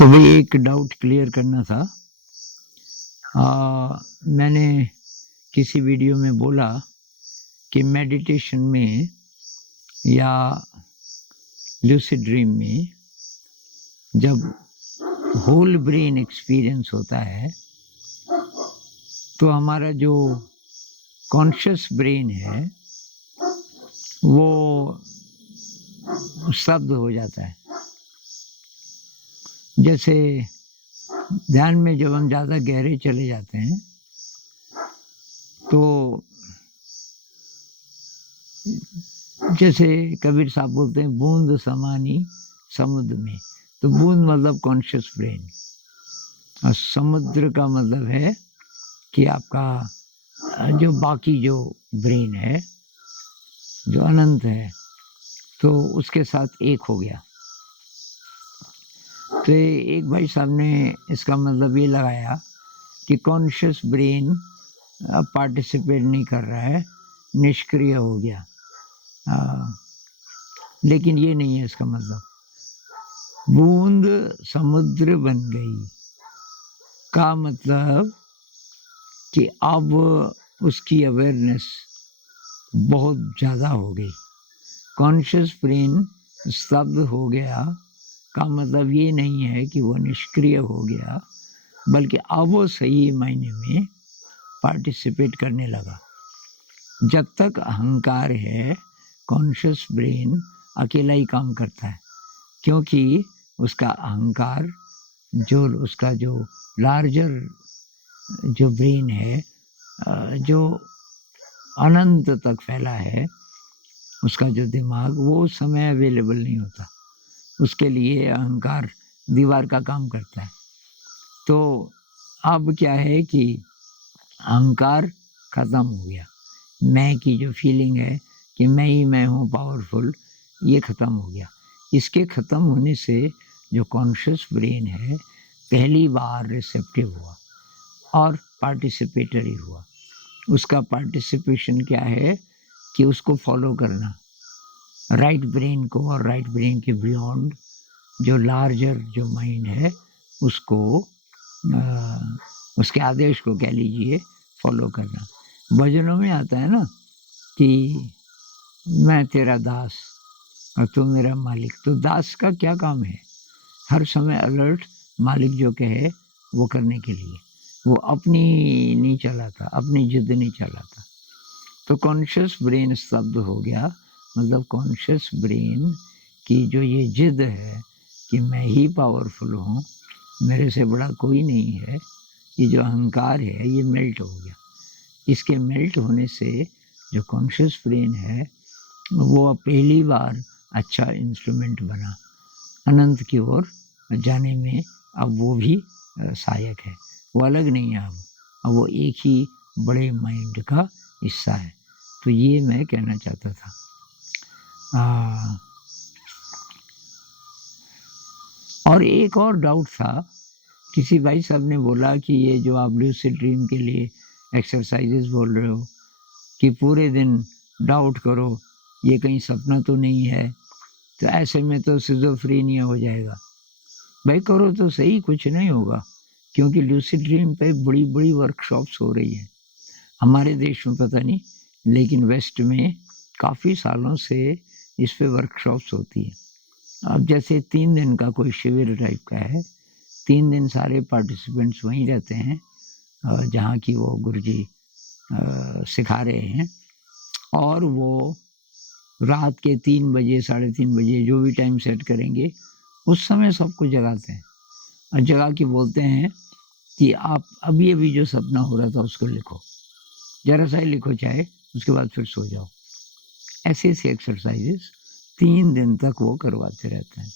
तो भाई एक डाउट क्लियर करना था। मैंने किसी वीडियो में बोला कि मेडिटेशन में या लूसिड ड्रीम में जब होल ब्रेन एक्सपीरियंस होता है तो हमारा जो कॉन्शियस ब्रेन है वो स्तब्ध हो जाता है। जैसे ध्यान में जब हम ज़्यादा गहरे चले जाते हैं तो जैसे कबीर साहब बोलते हैं बूंद समानी समुद्र में, तो बूंद मतलब कॉन्शियस ब्रेन और समुद्र का मतलब है कि आपका जो बाकी जो ब्रेन है जो अनंत है तो उसके साथ एक हो गया। तो एक भाई साहब ने इसका मतलब ये लगाया कि कॉन्शियस ब्रेन पार्टिसिपेट नहीं कर रहा है, निष्क्रिय हो गया। लेकिन ये नहीं है इसका मतलब। बूंद समुद्र बन गई का मतलब कि अब उसकी अवेयरनेस बहुत ज़्यादा हो गई। कॉन्शियस ब्रेन स्तब्ध हो गया का मतलब ये नहीं है कि वो निष्क्रिय हो गया, बल्कि अब वो सही मायने में पार्टिसिपेट करने लगा। जब तक अहंकार है कॉन्शियस ब्रेन अकेला ही काम करता है, क्योंकि उसका अहंकार जो उसका जो लार्जर जो ब्रेन है जो अनंत तक फैला है, उसका जो दिमाग वो उस समय अवेलेबल नहीं होता। उसके लिए अहंकार दीवार का काम करता है। तो अब क्या है कि अहंकार ख़त्म हो गया। मैं की जो फीलिंग है कि मैं ही मैं हूँ पावरफुल, ये ख़त्म हो गया। इसके ख़त्म होने से जो कॉन्शियस ब्रेन है पहली बार रिसेप्टिव हुआ और पार्टिसिपेटरी हुआ। उसका पार्टिसिपेशन क्या है कि उसको फॉलो करना राइट ब्रेन को, और राइट ब्रेन के बियॉन्ड जो लार्जर जो माइंड है उसको उसके आदेश को कह लीजिए फॉलो करना। भजनों में आता है ना कि मैं तेरा दास और तू मेरा मालिक। तो दास का क्या काम है? हर समय अलर्ट, मालिक जो कहे वो करने के लिए। वो अपनी नहीं चलाता, अपनी जिद नहीं चलाता। तो कॉन्शियस ब्रेन स्तब्ध हो गया, मतलब कॉन्शियस ब्रेन की जो ये जिद है कि मैं ही पावरफुल हूँ, मेरे से बड़ा कोई नहीं है, ये जो अहंकार है ये मेल्ट हो गया। इसके मेल्ट होने से जो कॉन्शियस ब्रेन है वो अब पहली बार अच्छा इंस्ट्रूमेंट बना अनंत की ओर जाने में। अब वो भी सहायक है, वो अलग नहीं है। अब वो एक ही बड़े माइंड का हिस्सा है। तो ये मैं कहना चाहता था। और एक और डाउट था, किसी भाई साहब ने बोला कि ये जो आप लूसिड ड्रीम के लिए एक्सरसाइजेस बोल रहे हो कि पूरे दिन डाउट करो ये कहीं सपना तो नहीं है, तो ऐसे में तो सिज़ोफ्रेनिया हो जाएगा। भाई करो तो सही, कुछ नहीं होगा, क्योंकि लूसिड ड्रीम पे बड़ी बड़ी वर्कशॉप्स हो रही है। हमारे देश में पता नहीं, लेकिन वेस्ट में काफ़ी सालों से इस पे वर्कशॉप्स होती है। अब जैसे 3 दिन का कोई शिविर टाइप का है, 3 दिन सारे पार्टिसिपेंट्स वहीं रहते हैं जहाँ की वो गुरुजी सिखा रहे हैं, और वो रात के 3 बजे 3:30 बजे जो भी टाइम सेट करेंगे उस समय सबको जगाते हैं और जगा के बोलते हैं कि आप अभी अभी जो सपना हो रहा था उसको लिखो, जरा सा ही लिखो चाहे, उसके बाद फिर सो जाओ। ऐसे ऐसे एक्सरसाइजेस 3 दिन तक वो करवाते रहते हैं।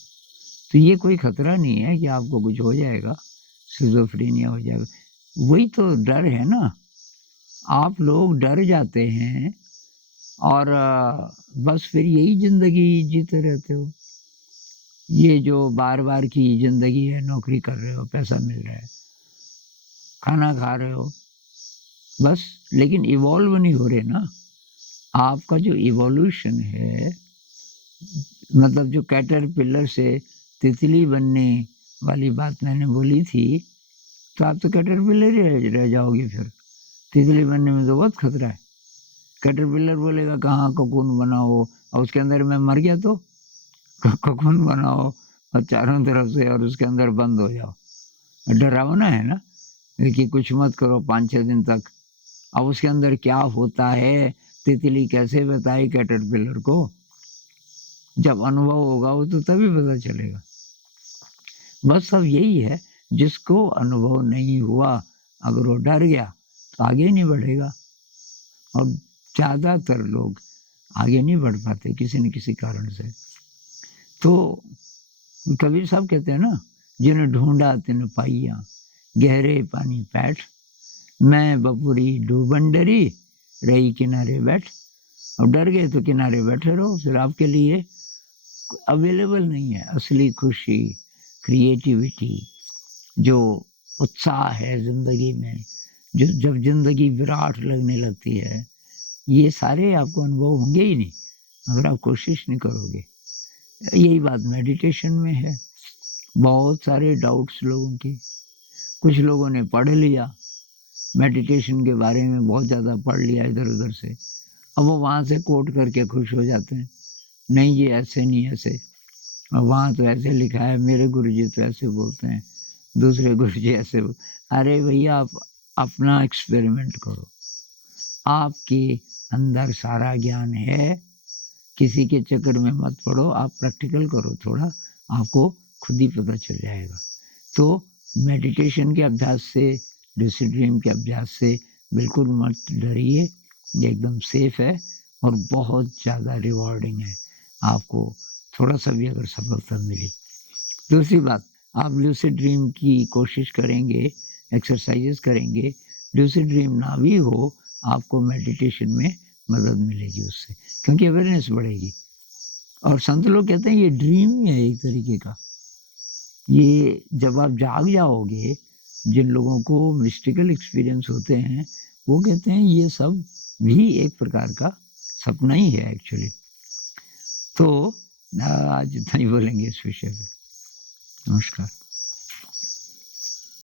तो ये कोई खतरा नहीं है कि आपको कुछ हो जाएगा, सिज़ोफ्रेनिया हो जाएगा। वही तो डर है ना, आप लोग डर जाते हैं और बस फिर यही ज़िंदगी जीते रहते हो। ये जो बार-बार की ज़िंदगी है, नौकरी कर रहे हो, पैसा मिल रहा है, खाना खा रहे हो, बस, लेकिन इवॉल्व नहीं हो रहे ना। आपका जो इवोल्यूशन है, मतलब जो कैटरपिलर से तितली बनने वाली बात मैंने बोली थी, तो आप तो कैटरपिलर ही रह जाओगे फिर। तितली बनने में तो बहुत खतरा है। कैटरपिलर बोलेगा कहाँ कोकून बनाओ, और उसके अंदर मैं मर गया तो कोकून बनाओ और चारों तरफ से, और उसके अंदर बंद हो जाओ। डरावना है ना कि कुछ मत करो 5-6 दिन तक। अब उसके अंदर क्या होता है तितली कैसे बताए कैटरपिलर को? जब अनुभव होगा वो तो तभी पता चलेगा। बस अब यही है, जिसको अनुभव नहीं हुआ अगर वो डर गया तो आगे नहीं बढ़ेगा। और ज़्यादातर लोग आगे नहीं बढ़ पाते किसी न किसी कारण से। तो कबीर साहब कहते हैं ना, जिन्हें ढूंढा तिन पाइया, गहरे पानी पैठ, मैं बपुरी डूबन डरी, रही किनारे बैठ। अब डर गए तो किनारे बैठे रहो, फिर आपके लिए अवेलेबल नहीं है असली खुशी, क्रिएटिविटी, जो उत्साह है ज़िंदगी में, जो जब ज़िंदगी विराट लगने लगती है, ये सारे आपको अनुभव होंगे ही नहीं अगर आप कोशिश नहीं करोगे। यही बात मेडिटेशन में है। बहुत सारे डाउट्स लोगों के, कुछ लोगों ने पढ़ लिया मेडिटेशन के बारे में, बहुत ज़्यादा पढ़ लिया इधर उधर से, अब वो वहाँ से कोट करके खुश हो जाते हैं, नहीं ये ऐसे नहीं ऐसे, और वहाँ तो ऐसे लिखा है, मेरे गुरुजी तो ऐसे बोलते हैं, दूसरे गुरुजी ऐसे अरे भैया आप अपना एक्सपेरिमेंट करो, आपके अंदर सारा ज्ञान है, किसी के चक्कर में मत पड़ो, आप प्रैक्टिकल करो थोड़ा, आपको खुद ही पता चल जाएगा। तो मेडिटेशन के अभ्यास से, लूसिड ड्रीम के अभ्यास से बिल्कुल मत डरिए, ये एकदम सेफ है और बहुत ज़्यादा रिवॉर्डिंग है। आपको थोड़ा सा भी अगर सफलता मिली। दूसरी बात, आप लूसिड ड्रीम की कोशिश करेंगे, एक्सरसाइजेस करेंगे, लूसिड ड्रीम ना भी हो, आपको मेडिटेशन में मदद मिलेगी उससे, क्योंकि अवेयरनेस बढ़ेगी। और संत लोग कहते हैं ये ड्रीम ही है एक तरीके का। ये जब आप जाग जाओगे, जिन लोगों को मिस्टिकल एक्सपीरियंस होते हैं, वो कहते हैं ये सब भी एक प्रकार का सपना ही है एक्चुअली। तो आज इतना ही बोलेंगे इस विषय पे। नमस्कार।